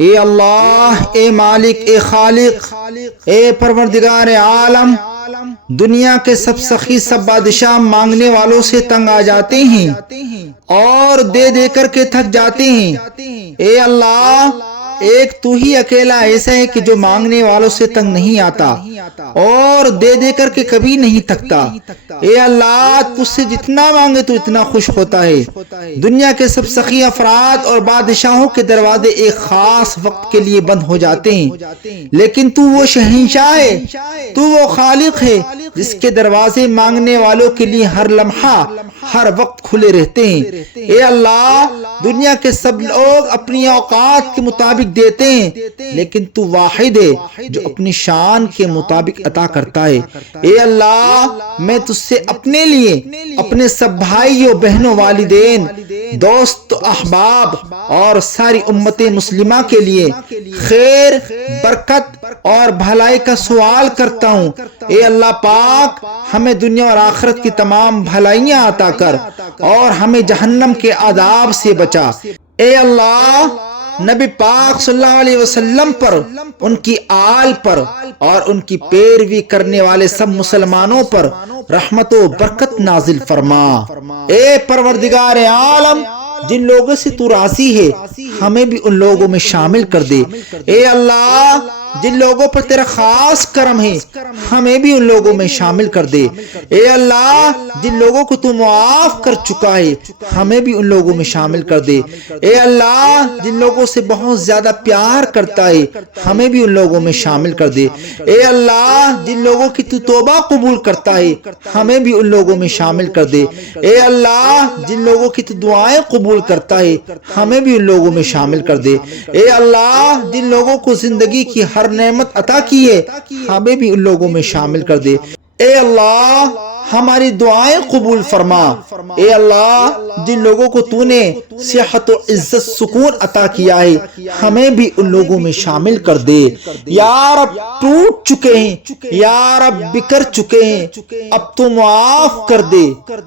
اے اللہ، اے مالک، اے خالق، اے پروردگار عالم، دنیا کے سب سخی سب بادشاہ مانگنے والوں سے تنگ آ جاتے ہیں اور دے دے کر کے تھک جاتے ہیں۔ اے اللہ، ایک تو ہی اکیلا ایسا ہے کہ جو مانگنے والوں سے تنگ نہیں آتا اور دے دے کر کے کبھی نہیں تھکتا۔ اے اللہ، تجھ سے جتنا مانگے تو اتنا خوش ہوتا ہے۔ دنیا کے سب سخی افراد اور بادشاہوں کے دروازے ایک خاص وقت کے لیے بند ہو جاتے ہیں، لیکن تو وہ شہنشاہ ہے، تو وہ خالق ہے جس کے دروازے مانگنے والوں کے لیے ہر لمحہ ہر وقت کھلے رہتے ہیں۔ اے اللہ، دنیا کے سب لوگ اپنی اوقات کے مطابق دیتے ہیں، لیکن تو واحد ہے جو اپنی شان کے مطابق عطا کرتا ہے۔ اے اللہ، میں تجھ سے اپنے لیے، اپنے سب بھائیوں بہنوں، والدین، دوست، احباب اور ساری امت مسلمہ کے لیے خیر، برکت اور بھلائی کا سوال کرتا ہوں۔ اے اللہ پاک، ہمیں دنیا اور آخرت کی تمام بھلائیاں عطا کر اور ہمیں جہنم کے عذاب سے بچا۔ اے اللہ، نبی پاک صلی اللہ علیہ وسلم پر، ان کی آل پر اور ان کی پیروی کرنے والے سب مسلمانوں پر رحمت و برکت نازل فرما۔ اے پروردگار عالم، جن لوگوں سے تو راضی ہے ہمیں بھی ان لوگوں میں شامل کر دے۔ اے اللہ، جن لوگوں پر تیرا خاص کرم ہے ہمیں بھی ان لوگوں میں شامل کر دے۔ اے اللہ، جن لوگوں کو تو معاف کر چکا ہے ہمیں بھی ان لوگوں میں شامل کر دے۔ اے اللہ، جن لوگوں سے بہت زیادہ پیار کرتا ہے ہمیں بھی ان لوگوں میں شامل کر دے۔ اے اللہ، جن لوگوں کی تو توبہ قبول کرتا ہے ہمیں بھی ان لوگوں میں شامل کر دے۔ اے اللہ، جن لوگوں کی تو دعائیں قبول کرتا ہے ہمیں بھی ان لوگوں میں شامل کر دے۔ اے اللہ، جن لوگوں کو زندگی کی ہر نعمت عطا کی ہے ہمیں بھی ان لوگوں میں شامل کر دے۔ اے اللہ، ہماری دعائیں قبول فرما۔ اے اللہ، جن لوگوں کو تو نے صحت و عزت سکون عطا کیا ہے ہمیں بھی ان لوگوں میں شامل کر دے۔ یا رب، ٹوٹ چکے ہیں، یا رب بکھر چکے ہیں، اب تو معاف کر دے۔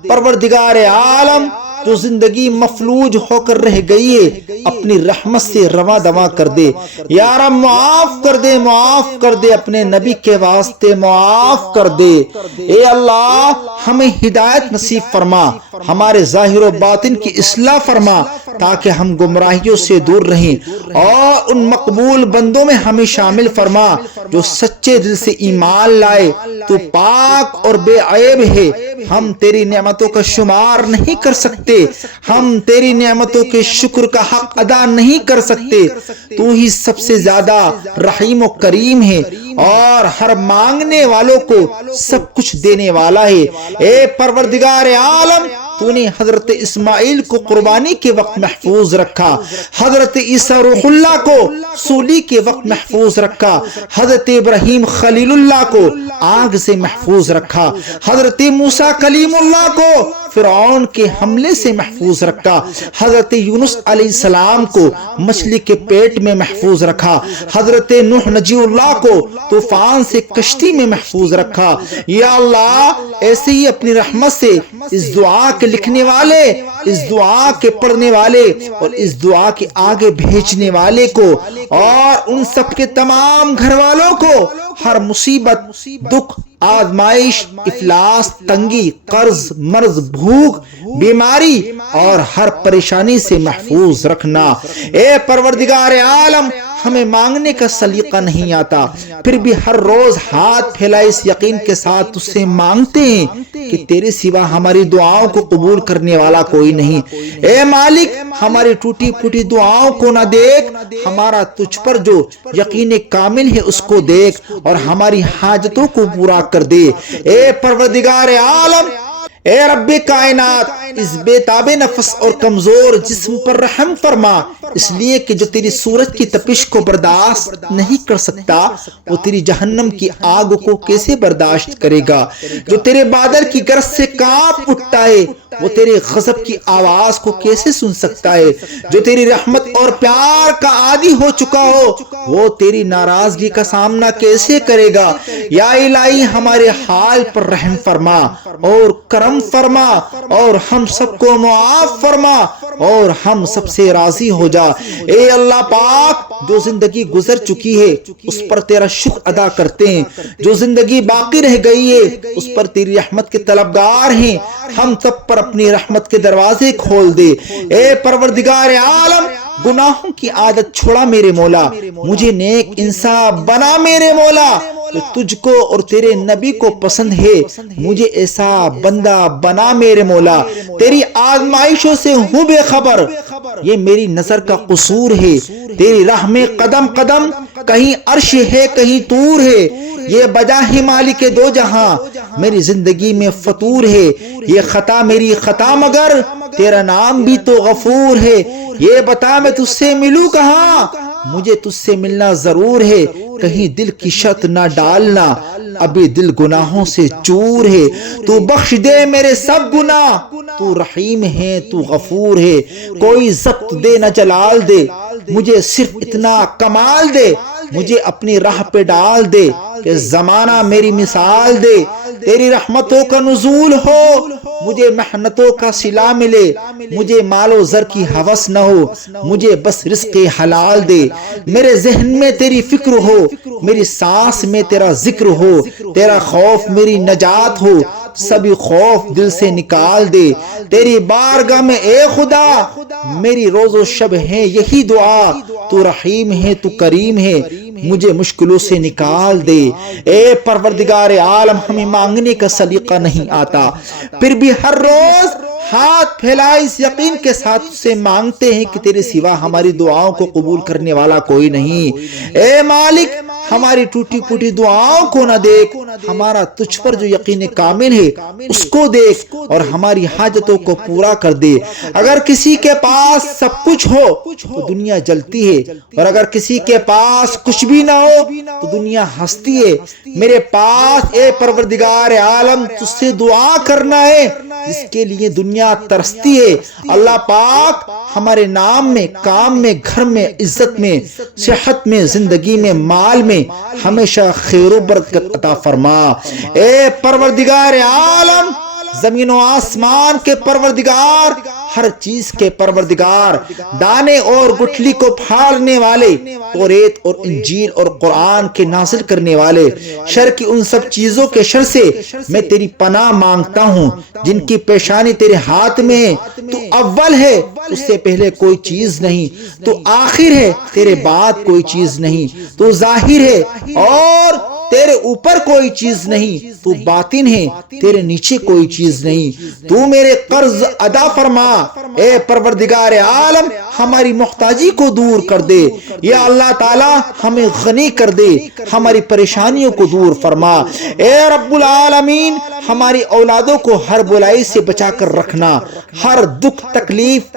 پروردگار عالم، جو زندگی مفلوج ہو کر رہ گئی ہے اپنی رحمت سے رواں دواں کر دے۔ یا رب معاف کر دے، معاف کر دے، اپنے نبی کے واسطے معاف کر دے۔ اے اللہ، ہمیں ہدایت نصیب فرما، ہمارے ظاہر و باطن کی اصلاح فرما تاکہ ہم گمراہیوں سے دور رہیں، اور ان مقبول بندوں میں ہمیں شامل فرما جو سچے دل سے ایمان لائے۔ تو پاک اور بے عیب ہے، ہم تیری نعمتوں کا شمار نہیں کر سکتے، ہم تیری نعمتوں کے شکر کا حق ادا نہیں کر سکتے۔ تو ہی سب سے زیادہ رحیم و کریم ہے اور ہر مانگنے والوں کو سب کچھ دینے والا ہے۔ اے پروردگار عالم، تو نے حضرت اسماعیل کو قربانی کے وقت محفوظ رکھا، حضرت عیسیٰ روح اللہ کو سولی کے وقت محفوظ رکھا، حضرت ابراہیم خلیل اللہ کو آگ سے محفوظ رکھا، حضرت موسیٰ کلیم اللہ کو فرعون کے حملے سے محفوظ رکھا، حضرت یونس علیہ السلام کو مچھلی کے پیٹ میں محفوظ رکھا، حضرت نوح نجی اللہ کو طوفان سے کشتی میں محفوظ رکھا۔ یا اللہ، ایسے ہی اپنی رحمت سے اس دعا کے لکھنے والے، اس دعا کے پڑھنے والے اور اس دعا کے آگے بھیجنے والے کو اور ان سب کے تمام گھر والوں کو ہر مصیبت، دکھ، آزمائش، افلاس، تنگی، قرض، مرض، بھوک، بیماری اور ہر پریشانی سے محفوظ رکھنا۔ اے پروردگار عالم، ہمیں مانگنے کا سلیقہ نہیں آتا، پھر بھی ہر روز ہاتھ پھیلائے اس یقین کے ساتھ تجھ سے مانگتے ہیں کہ تیرے سوا ہماری دعاؤں کو قبول کرنے والا کوئی نہیں۔ اے مالک، ہماری ٹوٹی پھوٹی دعاؤں کو نہ دیکھ، ہمارا تجھ پر جو یقین کامل ہے اس کو دیکھ اور ہماری حاجتوں کو پورا کر دے۔ اے پروردگار عالم، اے رب کائنات، اس بے تاب نفس اور کمزور جسم پر رحم فرما، اس لیے کہ جو تیری سورج کی تپش کو برداشت نہیں کر سکتا وہ تیری جہنم کی آگ کو کیسے برداشت کرے گا؟ جو تیرے بادل کی گرج سے کانپ اٹھتا ہے وہ تیرے غضب کی آواز کو کیسے سن سکتا ہے؟ جو تیری رحمت اور پیار کا عادی ہو چکا ہو وہ تیری ناراضگی کا سامنا کیسے کرے گا؟ یا الہی، ہمارے حال پر رحم فرما اور کرم کرم فرما اور ہم سب کو معاف فرما اور ہم سب سے راضی ہو جا۔ اے اللہ پاک، جو زندگی گزر چکی ہے اس پر تیرا شکر ادا کرتے ہیں، جو زندگی باقی رہ گئی ہے اس پر تیری رحمت کے طلبگار ہیں، ہم سب پر اپنی رحمت کے دروازے کھول دے۔ اے پروردگار عالم، گناہوں کی عادت چھوڑا میرے مولا، مجھے نیک انسان بنا میرے مولا، جو تجھ کو اور تیرے نبی کو پسند ہے، مجھے ایسا بندہ بنا میرے مولا۔ تیری آزمائشوں سے ہوں بے خبر، یہ میری نظر کا قصور ہے، تیری راہ میں قدم قدم کہیں عرش ہے کہیں طور ہے، یہ بجا ہی مالک دو جہاں میری زندگی میں فطور ہے، یہ خطا میری خطا مگر تیرا نام بھی تو غفور ہے، یہ بتا میں تجھ سے ملوں کہاں، مجھے تجھ سے ملنا ضرور ہے، کہیں دل کی شرط نہ ڈالنا، ابھی دل گناہوں سے چور ہے، تو بخش دے میرے سب گناہ، تو رحیم ہے تو غفور ہے، کوئی ضبط دے نہ جلال دے، مجھے صرف اتنا کمال دے، مجھے اپنی راہ پہ ڈال دے کہ زمانہ میری مثال دے، تیری رحمتوں کا نزول ہو، مجھے محنتوں کا صلہ ملے، مجھے مال و زر کی ہوس نہ ہو، مجھے بس رزق حلال دے، میرے ذہن میں تیری فکر ہو، میری سانس میں تیرا ذکر ہو، تیرا خوف میری نجات ہو، سبھی خوف دل سے نکال دے، تیری بارگاہ میں اے خدا میری روز و شب ہے یہی دعا، تو رحیم ہے تو کریم ہے، مجھے مشکلوں سے نکال دے۔ اے پروردگار عالم، ہمیں مانگنے کا سلیقہ نہیں آتا، پھر بھی ہر روز ہاتھ پھیلائے اس یقین کے ساتھ سے مانگتے ہیں کہ تیرے سوا ہماری دعاؤں کو قبول کرنے والا کوئی نہیں۔ اے مالک، ہماری ٹوٹی پھوٹی دعاؤں کو نہ دیکھ، ہمارا تجھ پر جو یقین کامل ہے اس کو دیکھ اور ہماری حاجتوں کو پورا کر دے۔ اگر کسی کے پاس سب کچھ ہو تو دنیا جلتی ہے، اور اگر کسی کے پاس کچھ بھی نہ ہو تو دنیا ہنستی ہے۔ میرے پاس اے پروردگار عالم تجھ سے دعا کرنا ہے جس کے لیے دنیا ترستی ہے۔ اللہ پاک ہمارے نام میں، کام میں، گھر میں، عزت میں، صحت میں، زندگی میں، مال میں ہمیشہ خیر و برکت عطا فرما۔ اے پروردگار عالم، زمین و آسمان کے پروردگار، ہر چیز کے پروردگار، دانے اور گٹھلی کو پھاڑنے والے، توریت اور انجیل اور قرآن کے نازل کرنے والے، شر کی ان سب چیزوں کے شر سے میں تیری پناہ مانگتا ہوں جن کی پیشانی تیرے ہاتھ میں ہے۔ تو اول ہے، اس سے پہلے کوئی چیز نہیں، تو آخر ہے، تیرے بعد کوئی چیز نہیں، تو ظاہر ہے اور تیرے اوپر کوئی چیز نہیں، تو باطن ہے، تیرے نیچے کوئی چیز نہیں، تو میرے قرض ادا فرما۔ اے پروردگار عالم، ہماری محتاجی کو دور کر دے، یا اللہ تعالی ہمیں غنی کر دے، ہماری پریشانیوں کو دور فرما۔ اے رب العالمین، ہماری اولادوں کو ہر برائی سے بچا کر رکھنا، ہر دکھ تکلیف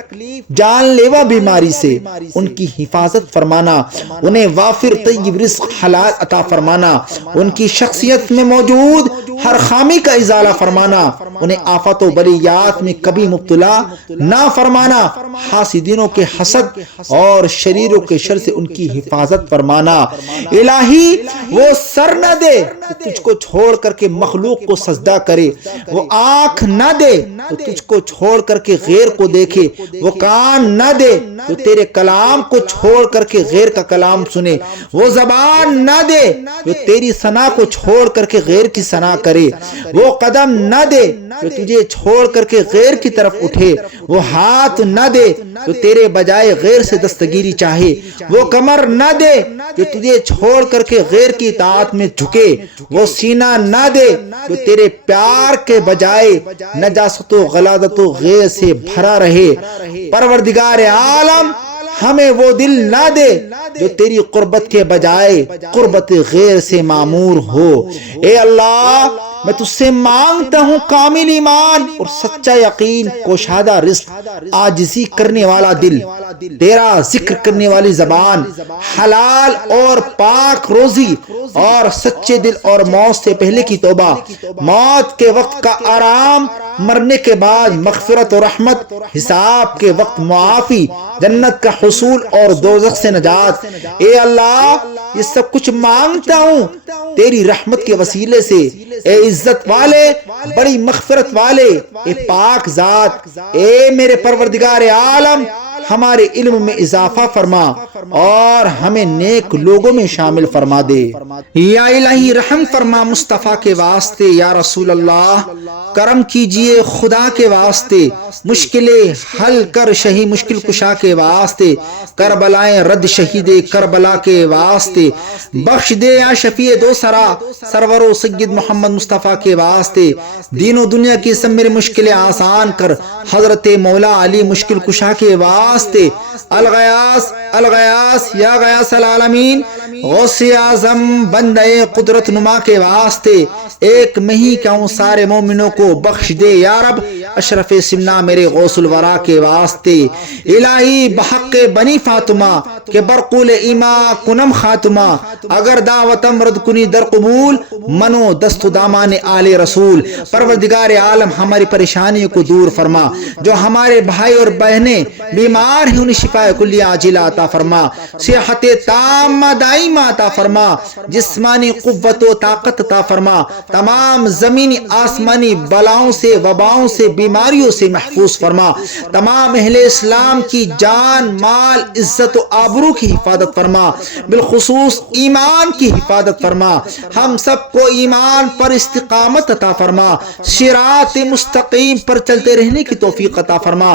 جان لیوا بیماری سے ان کی حفاظت فرمانا، انہیں وافر طیب رزق حلال عطا فرمانا، ان کی شخصیت میں موجود ہر خامی کا ازالہ فرمانا، انہیں آفات و بلیات میں کبھی مبتلا نہ فرمانا، حاسدینوں کے حسد اور شریروں کے شر سے ان کی حفاظت فرمانا۔ الہی، وہ سر نہ دے تو تجھ کو چھوڑ کر کے مخلوق کو سجدہ کرے، وہ آنکھ نہ دے تو تجھ کو چھوڑ کر کے غیر کو دیکھے، وہ کان نہ دے تو تیرے کلام کو چھوڑ کر کے غیر کا کلام سنے، وہ زبان نہ دے جو تیری ثنا کو چھوڑ کر کے غیر کی ثنا کرے، وہ قدم نہ دے جو تجھے چھوڑ کر کے غیر کی طرف اٹھے، وہ ہاتھ نہ دے جو تیرے بجائے غیر سے دستگیری چاہے، وہ کمر نہ دے جو تجھے چھوڑ کر کے غیر کی اطاعت میں جھکے، وہ سینہ نہ دے جو تیرے پیار کے بجائے نجاست و غلاظت و غیر سے بھرا رہے۔ پروردگار عالم، ہمیں وہ دل نہ دے جو تیری قربت کے بجائے قربت غیر سے معمور ہو۔ اے اللہ، میں تجھ سے مانگتا ہوں کامل ایمان اور سچا یقین، کوشادہ رزق، عاجزی کرنے والا دل، تیرا ذکر کرنے والی زبان، حلال اور پاک روزی اور سچے دل، اور موت سے پہلے کی توبہ، موت کے وقت کا آرام، مرنے کے بعد مغفرت و رحمت، حساب کے وقت معافی، جنت کا حصول اور دوزخ سے نجات۔ اے اللہ، یہ سب کچھ مانگتا ہوں تیری رحمت کے وسیلے سے۔ اے عزت والے، بڑی مغفرت والے، اے پاک ذات، اے میرے پروردگار عالم، ہمارے علم میں اضافہ فرما اور ہمیں نیک لوگوں میں شامل فرما دے۔ یا الہی رحم فرما مصطفیٰ کے واسطے، یا رسول اللہ کرم کیجئے خدا کے واسطے، مشکلیں حل کر شہی مشکل کشا کے واسطے، کربلائیں رد شہید کربلا کے واسطے، بخش دے یا شفیع دو سرا سرور و سید محمد مصطفیٰ کے واسطے، دین و دنیا کی سب میری مشکلیں آسان کر حضرت مولا علی مشکل کشا کے واسطے، الغیاث الغیاث یا غیاث العالمین غوث اعظم بندہ قدرت نما کے واسطے، ایک میں ہی کہوں سارے مومنوں کو بخش دے یا رب، اشرف سمنا میرے غوث الورا کے واسطے، الہی بحق بنی فاطمہ کہ برقول ایما کنم خاتمہ، اگر دعوتم رد کنی در قبول، منو دست و دامان آل رسول، پروردگار عالم ہماری پریشانیوں کو دور فرما، جو ہمارے بھائی اور بہنیں بیمار ہیں انہیں شفا کلی عاجلہ عطا فرما، صحت تامہ دائمہ عطا فرما، جسمانی قوت و طاقت عطا فرما، تمام زمینی آسمانی بلاؤں سے وباؤں سے بیماریوں سے محفوظ فرما، تمام اہل اسلام کی جان مال عزت و آبرو کی حفاظت فرما، بالخصوص ایمان کی حفاظت فرما، ہم سب کو ایمان پر استقامت عطا فرما، صراط مستقیم پر چلتے رہنے کی توفیق عطا فرما،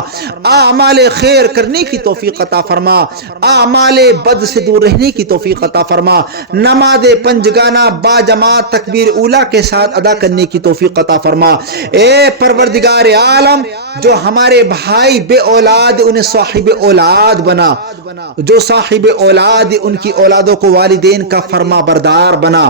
اعمال خیر کرنے کی توفیق عطا فرما، اعمال بد سے دور رہنے کی توفیق عطا فرما، نماز پنجگانہ با جماعت تکبیر اولیٰ کے ساتھ ادا کرنے کی توفیق عطا فرما، اے پروردگار عالم جو ہمارے بھائی بے اولاد انہیں صاحب اولاد بنا، جو صاحب اولاد ان کی اولادوں کو والدین کا فرما بردار بنا،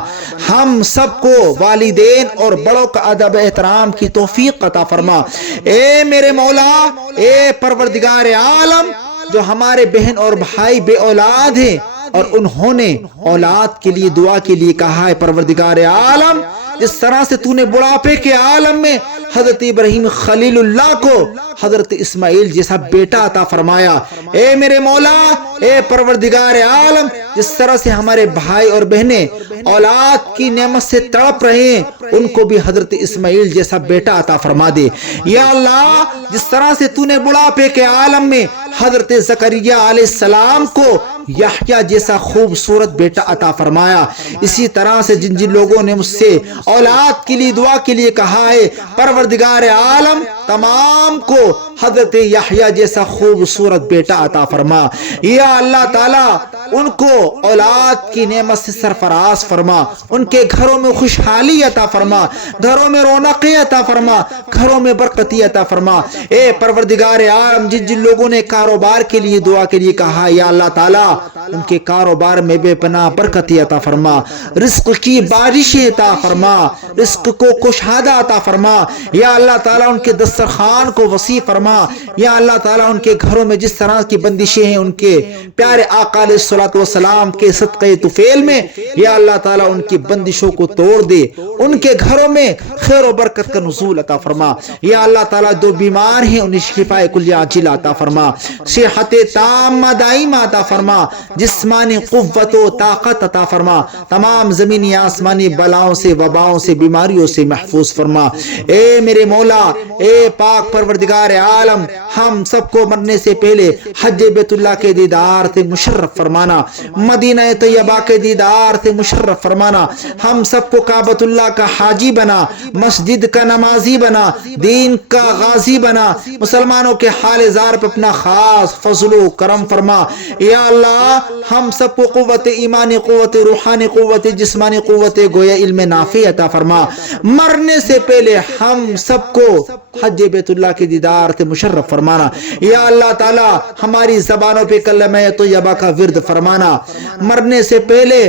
ہم سب کو والدین اور بڑوں کا ادب احترام کی توفیق عطا فرما، اے میرے مولا، اے پروردگار عالم جو ہمارے بہن اور بھائی بے اولاد ہیں اور انہوں نے اولاد کے لیے دعا کے لیے کہا ہے، پروردگار عالم جس طرح سے تو نے بڑھاپے کے عالم میں حضرت ابراہیم خلیل اللہ کو حضرت اسماعیل جیسا بیٹا عطا فرمایا، اے میرے مولا، اے پروردگار عالم جس طرح سے ہمارے بھائی اور بہنیں اولاد کی نعمت سے تڑپ رہے ہیں ان کو بھی حضرت اسماعیل جیسا بیٹا عطا فرما دے، یا اللہ جس طرح سے تو نے بڑھاپے کے عالم میں حضرت زکریا علیہ السلام کو یحییٰ جیسا خوبصورت بیٹا عطا فرمایا، اسی طرح سے جن جن لوگوں نے مجھ سے اولاد کے لیے دعا کے لیے کہا ہے، پروردگار عالم تمام کو حضرت یحییٰ جیسا خوبصورت بیٹا عطا فرما، یا اللہ تعالی ان کو اولاد کی نعمت سے سرفراز فرما، ان کے گھروں میں خوشحالی عطا فرما، گھروں میں رونقیں عطا فرما، گھروں میں برکتی عطا فرما، اے پروردگار عالم جن جن لوگوں نے کاروبار کے لیے دعا کے لیے کہا، یا اللہ تعالی ان کے کاروبار میں بے پناہ برکتی عطا فرما، رزق کی بارشیں عطا فرما، رزق کو کشادہ عطا فرما، یا اللہ تعالی ان کے دسترخوان کو وسیع فرما، یا اللہ تعالی ان کے گھروں میں جس طرح کی بندشیں ہیں ان کے پیارے آقا علیہ الصلوۃ والسلام کے صدقے طفیل میں، یا اللہ تعالی ان کی بندشوں کو توڑ دے، ان کے گھروں میں خیر و برکت کا نزول عطا فرما، یا اللہ تعالی جو بیمار ہیں انہیں شفاء کلیہ عاجلہ عطا فرما، صحت تامہ دائمہ عطا فرما، جسمانی قوت و طاقت عطا فرما، تمام زمینی آسمانی بلاؤں سے وباؤں سے بیماریوں سے محفوظ فرما، اے میرے مولا، اے پاک پروردگار عالم ہم سب کو مرنے سے پہلے حج بیت اللہ کے دیدار سے مشرف فرمانا، مدینہ طیبہ کے دیدار سے مشرف فرمانا، ہم سب کو کعبۃ اللہ کا حاجی بنا، مسجد کا نمازی بنا، دین کا غازی بنا، مسلمانوں کے حال زار پر اپنا خاص فضل و کرم فرما، یا اللہ ہم سب کو قوت ایمانی، قوت روحانی، قوت جسمانی، قوت گویا علم نافع عطا فرما، مرنے سے پہلے ہم سب کو حج بیت اللہ کے دیدار سے مشرف فرمانا، یا اللہ تعالی ہماری زبانوں پہ کلمہ طیبہ کا ورد فرمانا، مرنے سے پہلے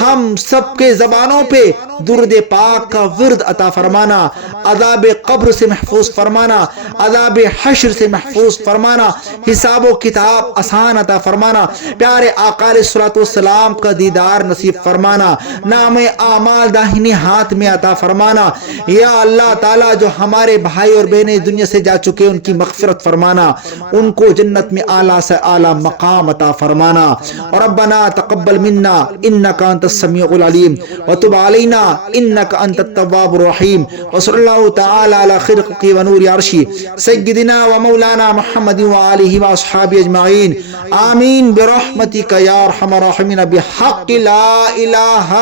ہم سب کے زبانوں پہ درود پاک کا ورد عطا فرمانا، عذاب قبر سے محفوظ فرمانا، عذاب حشر سے محفوظ فرمانا، حساب و کتاب آسان عطا فرمانا، پیارے آقا علیہ الصلوۃ والسلام کا دیدار نصیب فرمانا، نام اعمال داہنی ہاتھ میں عطا فرمانا، یا اللہ تعالی جو ہمارے بھائی اور بہنیں دنیا سے جا چکے ان کی مغفرت فرمانا، ان کو جنت میں اعلیٰ سے اعلیٰ مقام عطا فرمانا۔ اور ربنا تقبل منا انک انت السمیع العلیم وتب علینا انک انت التواب الرحیم، وصلی اللہ تعالی علی خیر خلقہ ونور عرشہ سیدنا و مولانا محمد وآلہ واصحابہ اجمعین، آمین برحمتک یا ارحم الراحمین، بحق لا الہ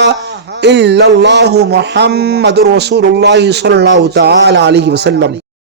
الا اللہ محمد رسول اللہ صلی اللہ تعالی علیہ وسلم۔